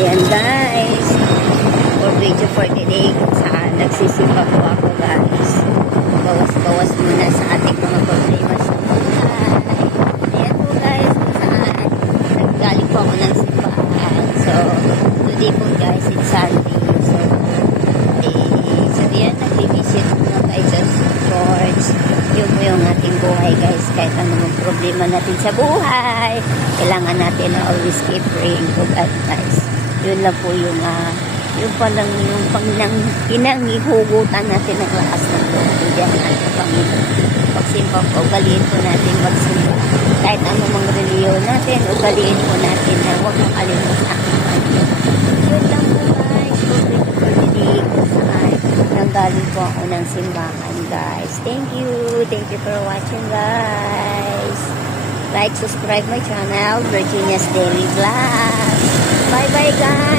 Ayan guys, for video for today, kung saan nagsisimba po ako guys. Bawas-bawas muna sa ating mga problema sa buhay. Ayan po guys, kung saan naggaling po ako ng simbahan. So, today po guys, it's Sunday. So yan, nag-visit muna tayo sa church. Yun po yung ating buhay guys. Kahit anong problema natin sa buhay, kailangan natin na always keep praying to God guys. Yun lang po yung pinanghihugutan natin ng lakas ng loob. Diyan natin Panginoon. Pagsimba po, ugaliin po natin magsimba. Kahit anong reliyon natin, ugaliin po natin na huwag makalimutan ang Panginoon. Yun lang po guys. For today, nanggaling po ako ng simbahan guys. Thank you for watching guys. Like, subscribe my channel, Virginia's Daily Vlog. Bye bye guys.